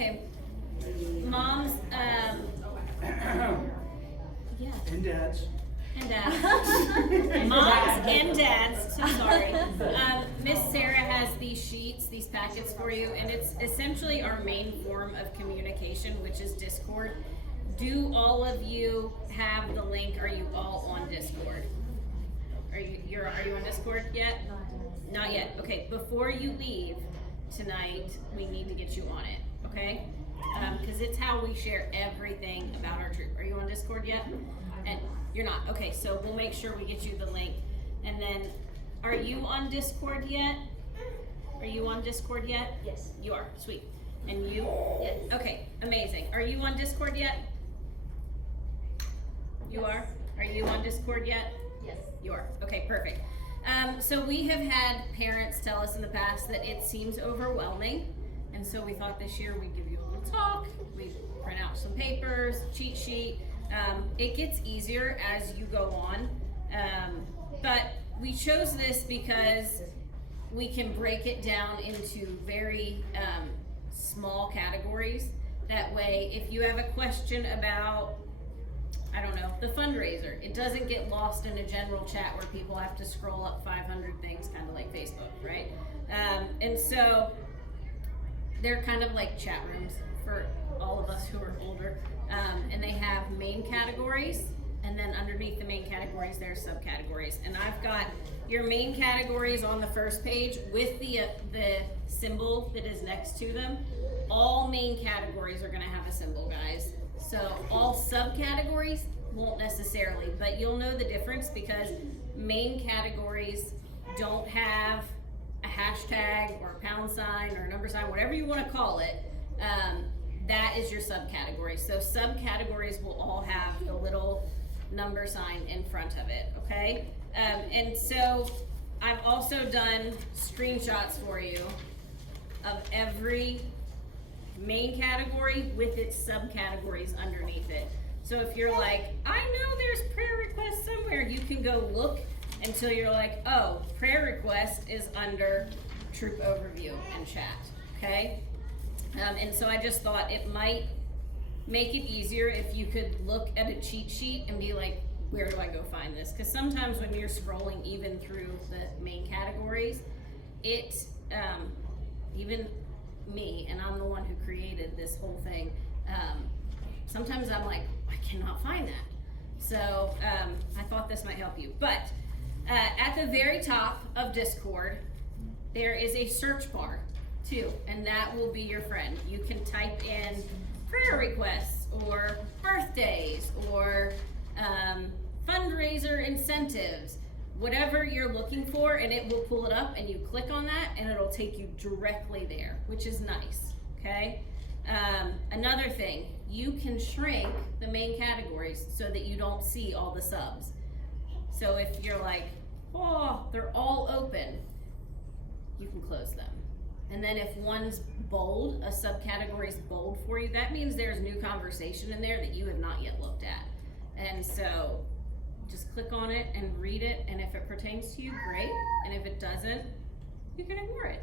Okay. Moms, yeah. And dads. And dads. Moms and dads, so sorry. Miss Sarah has these sheets, these packets for you, and it's essentially our main form of communication, which is Discord. Do all of you have the link? Are you all on Discord? Are you on Discord yet? Not yet. Okay, before you leave tonight, we need to get you on it, okay? Because it's how we share everything about our troop. Are you on Discord yet? And you're not. Okay, so we'll make sure we get you the link. And then, are you on Discord yet? Are you on Discord yet? Yes. You are. Sweet. And you? Yes. Okay, amazing. Are you on Discord yet? You are? Are you on Discord yet? Yes. You are. Okay, perfect. So we have had parents tell us in the past that it seems overwhelming, and so we thought this year we'd give you a little talk, we'd print out some papers, cheat sheet. It gets easier as you go on, but we chose this because we can break it down into very small categories. That way, if you have a question about, I don't know, the fundraiser, it doesn't get lost in a general chat where people have to scroll up 500 things, kind of like Facebook, right? And so they're kind of like chat rooms for all of us who are older. And they have main categories, and then underneath the main categories, there's subcategories. And I've got your main categories on the first page with the symbol that is next to them. All main categories are gonna have a symbol, guys. So all subcategories won't necessarily, but you'll know the difference because main categories don't have a hashtag or a pound sign or a number sign, whatever you want to call it. That is your subcategory. So subcategories will all have the little number sign in front of it, okay? And so I've also done screenshots for you of every main category with its subcategories underneath it. So if you're like, I know there's prayer requests somewhere, you can go look until you're like, oh, prayer request is under troop overview and chat, okay? And so I just thought it might make it easier if you could look at a cheat sheet and be like, where do I go find this? Because sometimes when you're scrolling even through the main categories, it, even me, and I'm the one who created this whole thing, sometimes I'm like, I cannot find that. So I thought this might help you. But at the very top of Discord, there is a search bar too, and that will be your friend. You can type in prayer requests or birthdays or fundraiser incentives, whatever you're looking for, and it will pull it up and you click on that and it'll take you directly there, which is nice, okay? Another thing, you can shrink the main categories so that you don't see all the subs. So if you're like, oh, they're all open, you can close them. And then if one's bold, a subcategory is bold for you, that means there's new conversation in there that you have not yet looked at. And so just click on it and read it, and if it pertains to you, great. And if it doesn't, you can ignore it.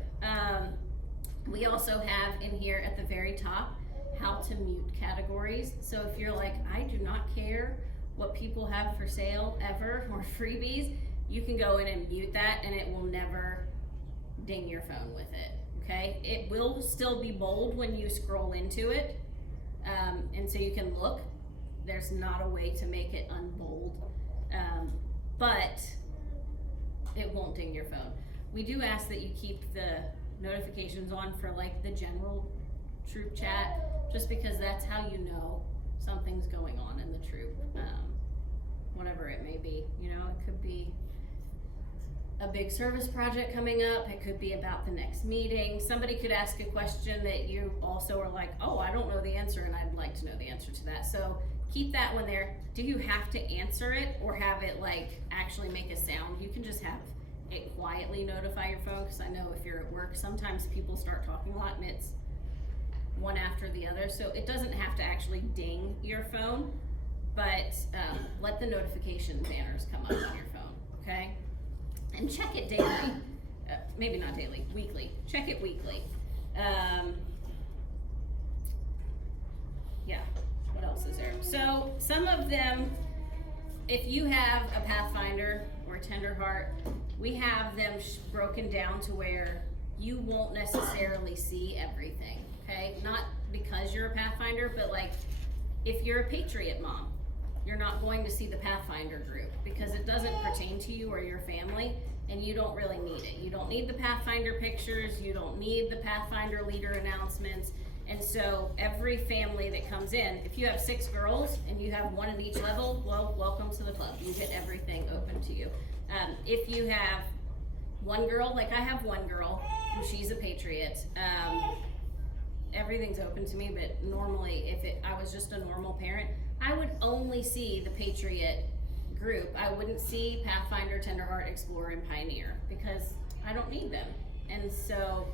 We also have in here at the very top how to mute categories. So if you're like, I do not care what people have for sale ever or freebies, you can go in and mute that and it will never ding your phone with it, okay? It will still be bold when you scroll into it, and so you can look. There's not a way to make it unbold, but it won't ding your phone. We do ask that you keep the notifications on for like the general troop chat, just because that's how you know something's going on in the troop, whatever it may be. You know, it could be a big service project coming up, it could be about the next meeting. Somebody could ask a question that you also are like, oh, I don't know the answer and I'd like to know the answer to that. So keep that one there. Do you have to answer it or have it like actually make a sound? You can just have it quietly notify your phone, because I know if you're at work, sometimes people start talking a lot and it's one after the other. So it doesn't have to actually ding your phone, but let the notification banners come up on your phone, okay? And check it daily. Maybe not daily, weekly. Check it weekly. is there? So some of them, if you have a Pathfinder or a Tenderheart, we have them broken down to where you won't necessarily see everything, okay? Not because you're a Pathfinder, but like if you're a Patriot mom, you're not going to see the Pathfinder group because it doesn't pertain to you or your family, and you don't really need it. You don't need the Pathfinder pictures, you don't need the Pathfinder leader announcements. And so every family that comes in, if you have 6 girls and you have 1 at each level, well, welcome to the club. You get everything open to you. If you have 1 girl, like I have 1 girl, and she's a Patriot, everything's open to me, but normally if I was just a normal parent, I would only see the Patriot group. I wouldn't see Pathfinder, Tenderheart, Explorer, and Pioneer because I don't need them. And so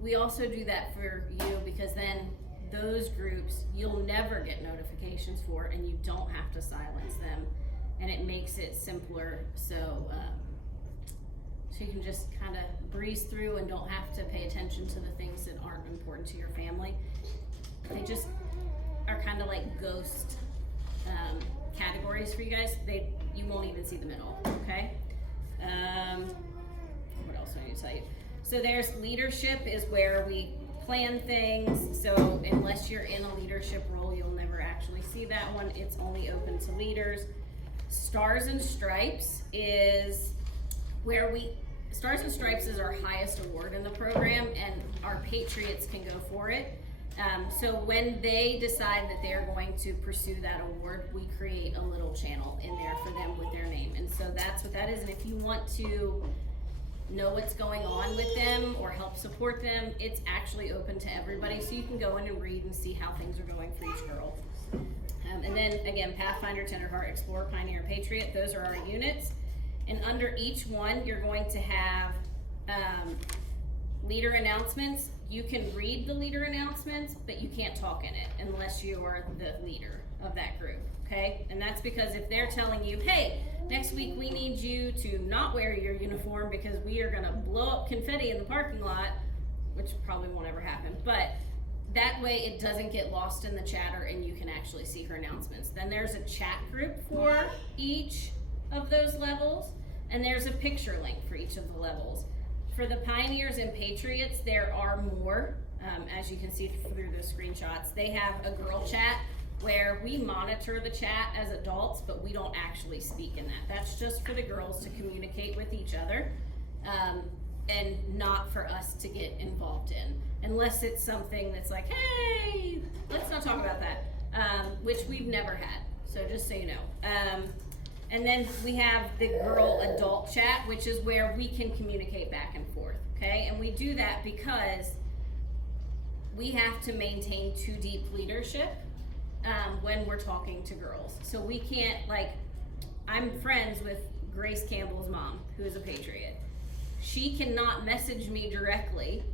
we also do that for you because then those groups you'll never get notifications for, and you don't have to silence them, and it makes it simpler so you can just kind of breeze through and don't have to pay attention to the things that aren't important to your family. They just are kind of like ghost categories for you guys. You won't even see them at all, okay? What else do I need to tell you? So there's leadership is where we plan things. So unless you're in a leadership role, you'll never actually see that one. It's only open to leaders. Stars and Stripes is where Stars and Stripes is our highest award in the program, and our Patriots can go for it. So when they decide that they're going to pursue that award, we create a little channel in there for them with their name. And so that's what that is. And if you want to know what's going on with them or help support them, it's actually open to everybody. So you can go in and read and see how things are going for each girl. And then again, Pathfinder, Tenderheart, Explorer, Pioneer, and Patriot, those are our units. And under each one, you're going to have leader announcements. You can read the leader announcements, but you can't talk in it unless you are the leader of that group, okay? And that's because if they're telling you, hey, next week we need you to not wear your uniform because we are gonna blow up confetti in the parking lot, which probably won't ever happen, but that way it doesn't get lost in the chatter and you can actually see her announcements. Then there's a chat group for each of those levels, and there's a picture link for each of the levels. For the Pioneers and Patriots, there are more, as you can see through the screenshots. They have a girl chat where we monitor the chat as adults, but we don't actually speak in that. That's just for the girls to communicate with each other, and not for us to get involved in, unless it's something that's like, hey, let's not talk about that, which we've never had, so just so you know. And then we have the girl adult chat, which is where we can communicate back and forth, okay? And we do that because we have to maintain 2 deep leadership when we're talking to girls. So we can't, like, I'm friends with Grace Campbell's mom, who is a Patriot. She cannot message me directly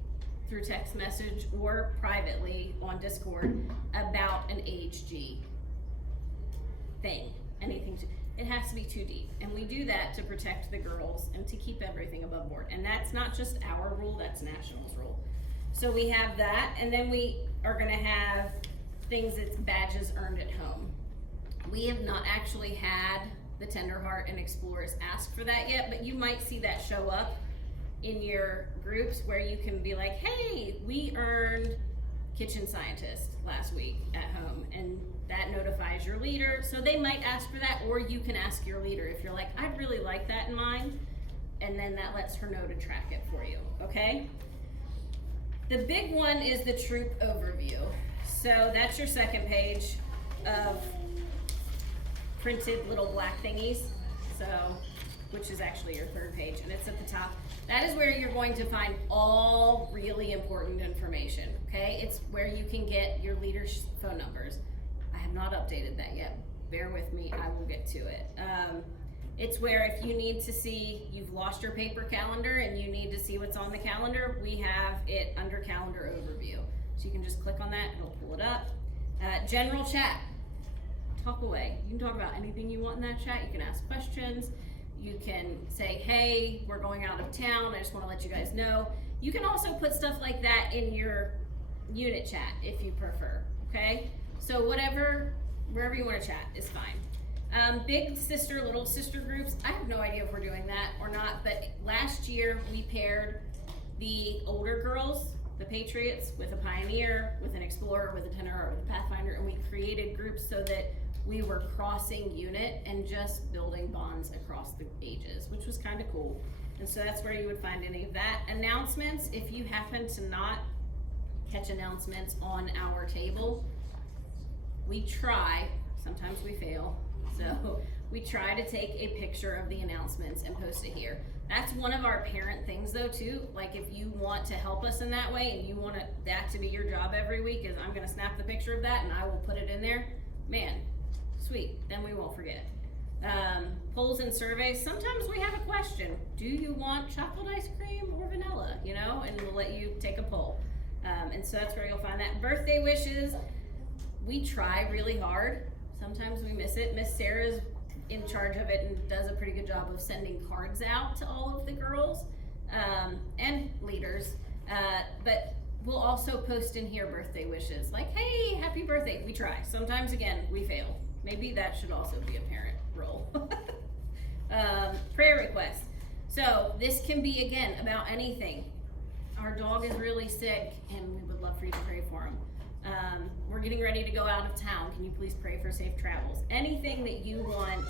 through text message or privately on Discord about an HG thing, anything to... It has to be 2 deep, and we do that to protect the girls and to keep everything above board. And that's not just our rule, that's Nationals rule. So we have that, and then we are gonna have things that's badges earned at home. We have not actually had the Tenderheart and Explorers ask for that yet, but you might see that show up in your groups where you can be like, hey, we earned Kitchen Scientist last week at home, and that notifies your leader. So they might ask for that, or you can ask your leader if you're like, I'd really like that in mine, and then that lets her know to track it for you, okay? The big one is the troop overview. So that's your second page of printed little black thingies, so, which is actually your third page, and it's at the top. That is where you're going to find all really important information, okay? It's where you can get your leaders' phone numbers. I have not updated that yet. Bear with me, I will get to it. It's where if you need to see, you've lost your paper calendar and you need to see what's on the calendar, we have it under calendar overview. So you can just click on that, it'll pull it up. General chat, talk away. You can talk about anything you want in that chat. You can ask questions. You can say, hey, we're going out of town, I just wanna let you guys know. You can also put stuff like that in your unit chat if you prefer, okay? So wherever you want to chat is fine. Big sister, little sister groups, I have no idea if we're doing that or not, but last year we paired the older girls, the Patriots, with a Pioneer, with an Explorer, with a Tenor, or with a Pathfinder, and we created groups so that we were crossing unit and just building bonds across the ages, which was kind of cool. And so that's where you would find any of that. Announcements, if you happen to not catch announcements on our table, we try, sometimes we fail, so we try to take a picture of the announcements and post it here. That's one of our parent things though too, like if you want to help us in that way and you want that to be your job every week, is I'm gonna snap the picture of that and I will put it in there, man, sweet, then we won't forget. Polls and surveys, sometimes we have a question, do you want chocolate ice cream or vanilla, and we'll let you take a poll. And so that's where you'll find that. Birthday wishes, we try really hard, sometimes we miss it. Miss Sarah's in charge of it and does a pretty good job of sending cards out to all of the girls and leaders, but we'll also post in here birthday wishes, like, hey, happy birthday. We try. Sometimes, again, we fail. Maybe that should also be a parent role. Prayer requests. So this can be, again, about anything. Our dog is really sick and we would love for you to pray for him. We're getting ready to go out of town. Can you please pray for safe travels? Anything that you want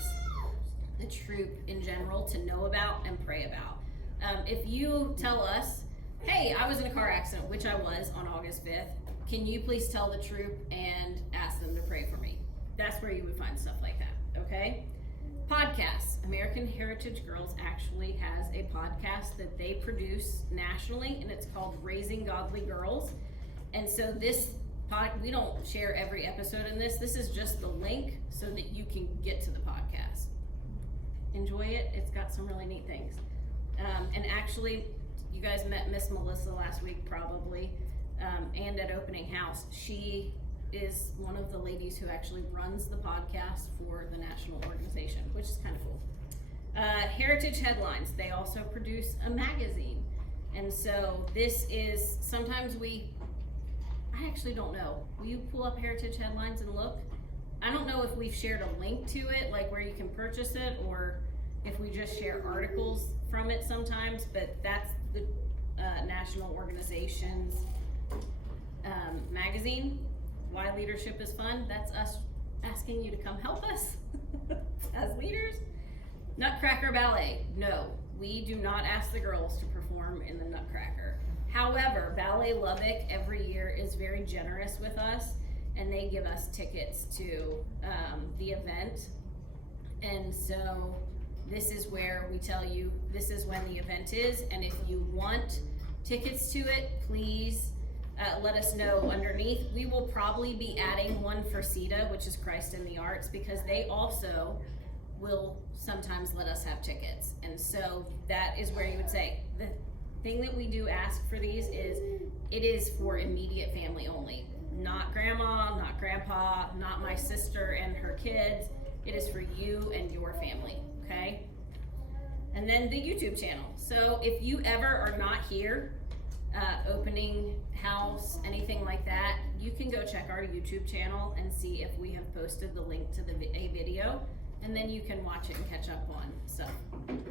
the troop in general to know about and pray about. If you tell us, hey, I was in a car accident, which I was on August 5th, can you please tell the troop and ask them to pray for me? That's where you would find stuff like that, okay? Podcasts. American Heritage Girls actually has a podcast that they produce nationally, and it's called Raising Godly Girls. And so we don't share every episode in this. This is just the link so that you can get to the podcast. Enjoy it. It's got some really neat things. And actually, you guys met Miss Melissa last week probably, and at opening house. She is one of the ladies who actually runs the podcast for the national organization, which is kind of cool. Heritage Headlines. They also produce a magazine. And so this is, sometimes I actually don't know. Will you pull up Heritage Headlines and look? I don't know if we've shared a link to it, like where you can purchase it, or if we just share articles from it sometimes, but that's the national organization's magazine. Why Leadership is Fun. That's us asking you to come help us as leaders. Nutcracker Ballet. No, we do not ask the girls to perform in the Nutcracker. However, Ballet Lubbock every year is very generous with us, and they give us tickets to the event. And so this is where we tell you this is when the event is, and if you want tickets to it, please let us know underneath. We will probably be adding one for CETA, which is Christ in the Arts, because they also will sometimes let us have tickets. And so that is where you would say, the thing that we do ask for these is, it is for immediate family only. Not grandma, not grandpa, not my sister and her kids. It is for you and your family, okay? And then the YouTube channel. So if you ever are not here, opening house, anything like that, you can go check our YouTube channel and see if we have posted the link to a video, and then you can watch it and catch up on stuff.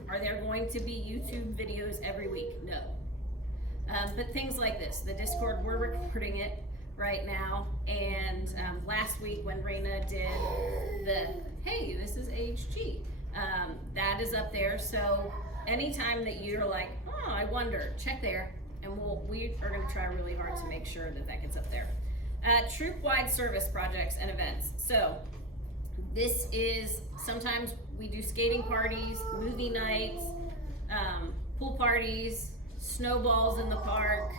Are there going to be YouTube videos every week? No. But things like this, the Discord, we're recording it right now, and last week when Raina did the, hey, this is HG, that is up there. So anytime that you're like, oh, I wonder, check there, and we are going to try really hard to make sure that that gets up there. Troop-wide service projects and events. So this is, sometimes we do skating parties, movie nights, pool parties, snowballs in the park,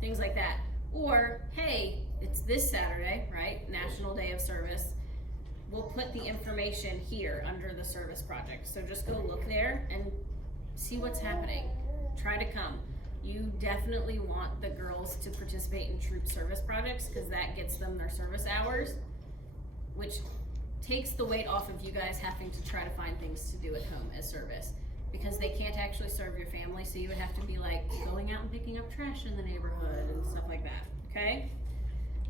things like that. Or, hey, it's this Saturday, right? National Day of Service. We'll put the information here under the service project. So just go look there and see what's happening. Try to come. You definitely want the girls to participate in troop service projects because that gets them their service hours, which takes the weight off of you guys having to try to find things to do at home as service, because they can't actually serve your family, so you would have to be like going out and picking up trash in the neighborhood and stuff like that, okay?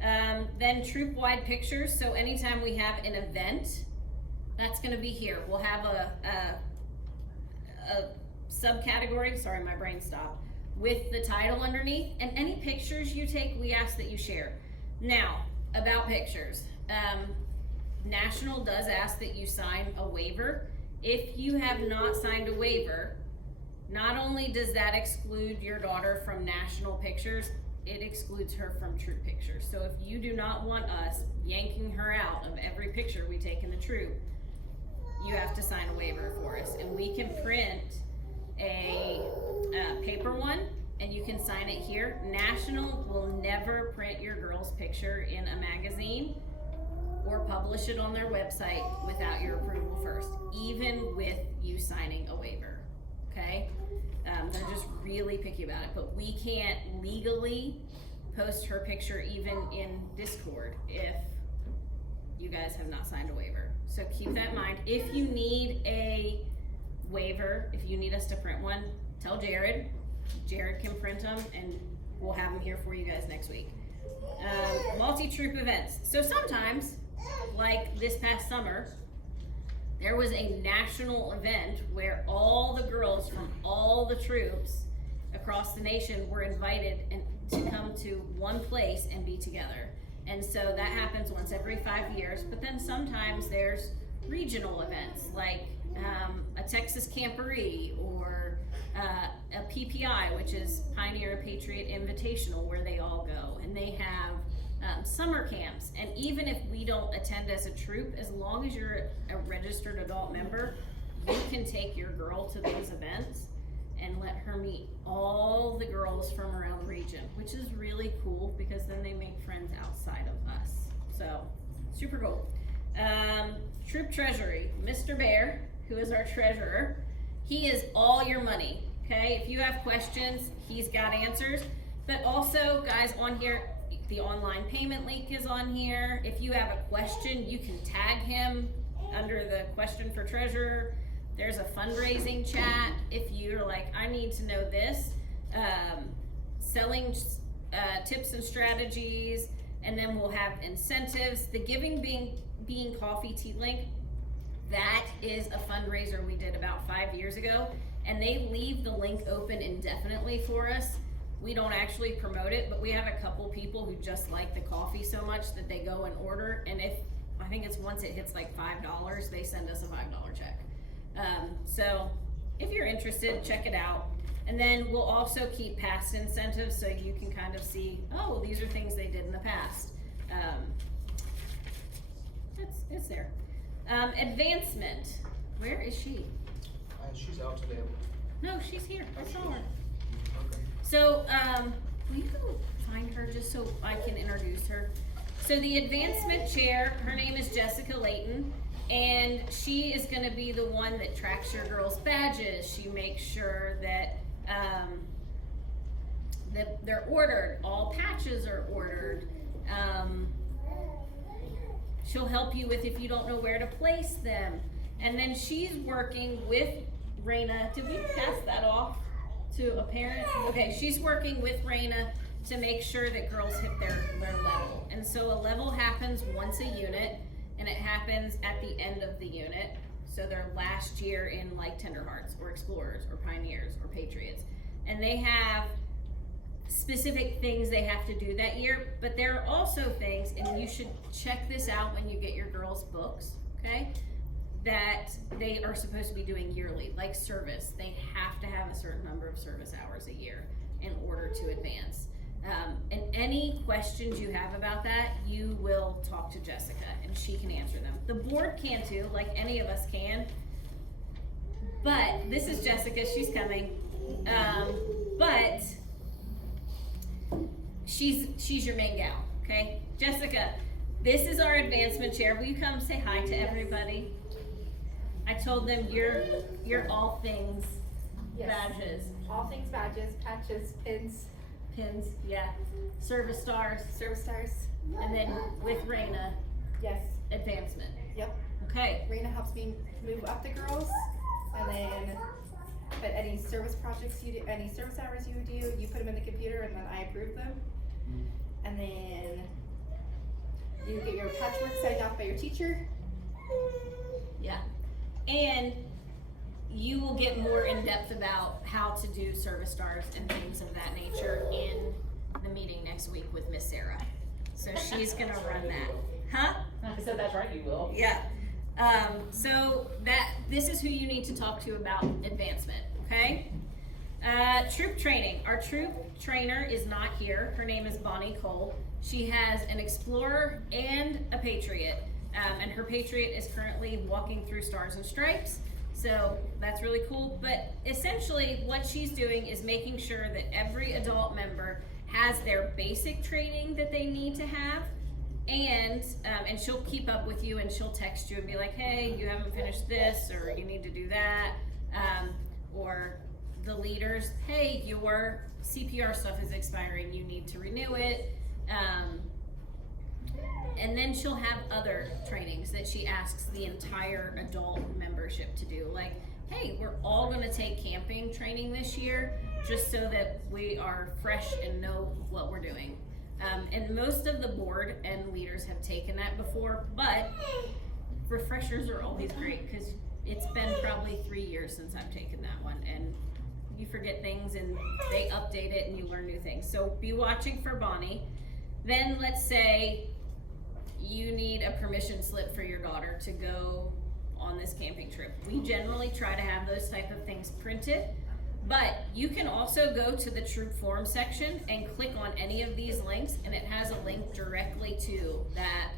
Then troop-wide pictures. So anytime we have an event, that's gonna be here. We'll have a subcategory, sorry, my brain stopped, with the title underneath. And any pictures you take, we ask that you share. Now, about pictures. National does ask that you sign a waiver. If you have not signed a waiver, not only does that exclude your daughter from national pictures, it excludes her from troop pictures. So if you do not want us yanking her out of every picture we take in the troop, you have to sign a waiver for us. And we can print a paper one, and you can sign it here. National will never print your girl's picture in a magazine or publish it on their website without your approval first, even with you signing a waiver, okay? They're just really picky about it, but we can't legally post her picture even in Discord if you guys have not signed a waiver. So keep that in mind. If you need a waiver, if you need us to print one, tell Jared. Jared can print them, and we'll have them here for you guys next week. Multi-troop events. So sometimes, like this past summer, there was a national event where all the girls from all the troops across the nation were invited to come to one place and be together. And so that happens once every 5 years, but then sometimes there's regional events like a Texas Camporee or a PPI, which is Pioneer and Patriot Invitational, where they all go, and they have summer camps. And even if we don't attend as a troop, as long as you're a registered adult member, you can take your girl to these events and let her meet all the girls from around the region, which is really cool because then they make friends outside of us. So super cool. Troop treasury, Mr. Bear, who is our treasurer, he is all your money. Okay, if you have questions, he's got answers. But also, guys, on here, the online payment link is on here. If you have a question, you can tag him under the question for treasurer. There's a fundraising chat. If you're like, I need to know this, selling tips and strategies, and then we'll have incentives. The Giving Bean Coffee Tea Link, that is a fundraiser we did about 5 years ago, and they leave the link open indefinitely for us. We don't actually promote it, but we have a couple people who just like the coffee so much that they go and order, and I think it's once it hits like $5, they send us a $5 check. So if you're interested, check it out. And then we'll also keep past incentives so you can kind of see, oh, these are things they did in the past. It's there. Advancement. Where is she? She's out today. No, she's here. I saw her. Okay. So, will you go find her just so I can introduce her? So the advancement chair, her name is Jessica Layton, and she is going to be the one that tracks your girls' badges. She makes sure that that they're ordered, all patches are ordered. She'll help you with if you don't know where to place them. And then she's working with Raina. Did we pass that off to a parent? Okay, she's working with Raina to make sure that girls hit their level. And so a level happens once a unit, and it happens at the end of the unit. So their last year in like Tenderhearts or Explorers or Pioneers or Patriots. And they have specific things they have to do that year, but there are also things, and you should check this out when you get your girls' books, okay, that they are supposed to be doing yearly, like service. They have to have a certain number of service hours a year in order to advance. And any questions you have about that, you will talk to Jessica and she can answer them. The board can too, like any of us can. But this is Jessica, she's coming. But she's your main gal, okay? Jessica, this is our advancement chair. Will you come say hi to everybody? I told them you're all things badges. All things badges, patches, pins. Pins, yeah. Service stars. Service stars. And then with Raina, Yes. advancement. Yep. Okay. Raina helps me move up the girls, and then but any service projects you do, any service hours you do, you put them in the computer, and then I approve them. And then You get your patchwork signed off by your teacher. Yeah. And you will get more in depth about how to do service stars and things of that nature in the meeting next week with Miss Sarah. So she's gonna run that. Huh? I said that's right, you will. Yeah. So this is who you need to talk to about advancement, okay? Troop training. Our troop trainer is not here. Her name is Bonnie Cole. She has an Explorer and a Patriot. And her Patriot is currently walking through Stars and Stripes. So that's really cool. But essentially what she's doing is making sure that every adult member has their basic training that they need to have. And she'll keep up with you and she'll text you and be like, hey, you haven't finished this, or you need to do that. Or the leaders, hey, your CPR stuff is expiring, you need to renew it. And then she'll have other trainings that she asks the entire adult membership to do. Like, hey, we're all gonna take camping training this year, just so that we are fresh and know what we're doing. And most of the board and leaders have taken that before, but refreshers are always great, because it's been probably 3 years since I've taken that one, and you forget things and they update it and you learn new things. So be watching for Bonnie. Then let's say you need a permission slip for your daughter to go on this camping trip. We generally try to have those type of things printed, but you can also go to the troop form section and click on any of these links, and it has a link directly to that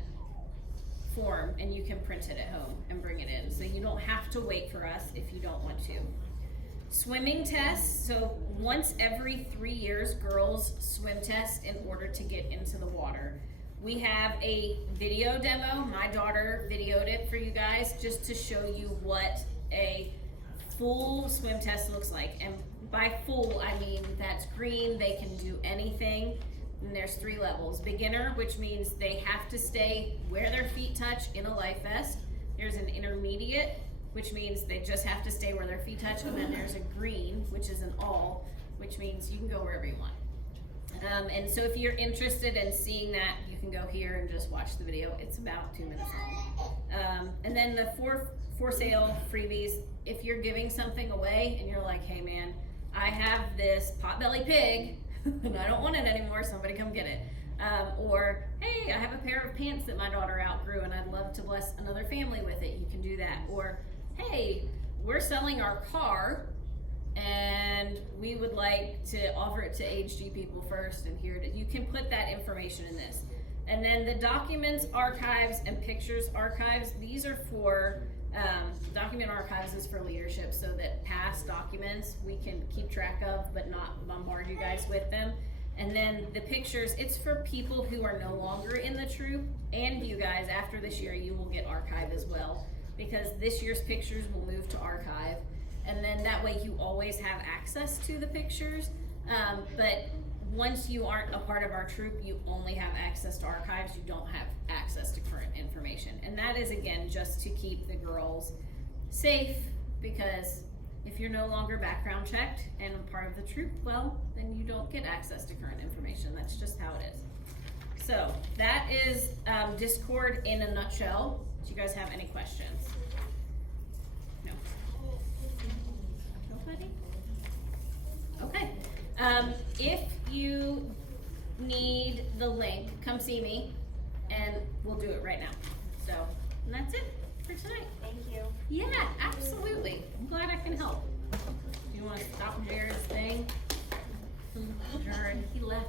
form, and you can print it at home and bring it in. So you don't have to wait for us if you don't want to. Swimming tests. So once every 3 years, girls swim test in order to get into the water. We have a video demo. My daughter videoed it for you guys just to show you what a full swim test looks like. And by full, I mean that's green, they can do anything. And there's 3 levels. Beginner, which means they have to stay where their feet touch in a life vest. There's an intermediate, which means they just have to stay where their feet touch. And then there's a green, which is an all, which means you can go wherever you want. And so if you're interested in seeing that, you can go here and just watch the video. It's about 2 minutes long. And then the for sale freebies, if you're giving something away and you're like, hey man, I have this potbelly pig and I don't want it anymore, somebody come get it. Or, hey, I have a pair of pants that my daughter outgrew and I'd love to bless another family with it, you can do that. Or, hey, we're selling our car and we would like to offer it to HG people first, and here you can put that information in this. And then the documents archives and pictures archives, these are for, document archives is for leadership, so that past documents we can keep track of but not bombard you guys with them. And then the pictures, it's for people who are no longer in the troop, and you guys, after this year, you will get archive as well, because this year's pictures will move to archive. And then that way you always have access to the pictures. But once you aren't a part of our troop, you only have access to archives. You don't have access to current information. And that is, again, just to keep the girls safe, because if you're no longer background checked and a part of the troop, well, then you don't get access to current information. That's just how it is. So that is Discord in a nutshell. Do you guys have any questions? No? Nobody? Okay. If you need the link, come see me and we'll do it right now. So, and that's it for tonight. Thank you. Yeah, absolutely. I'm glad I can help. You want to stop Jared's thing? Jared, he left.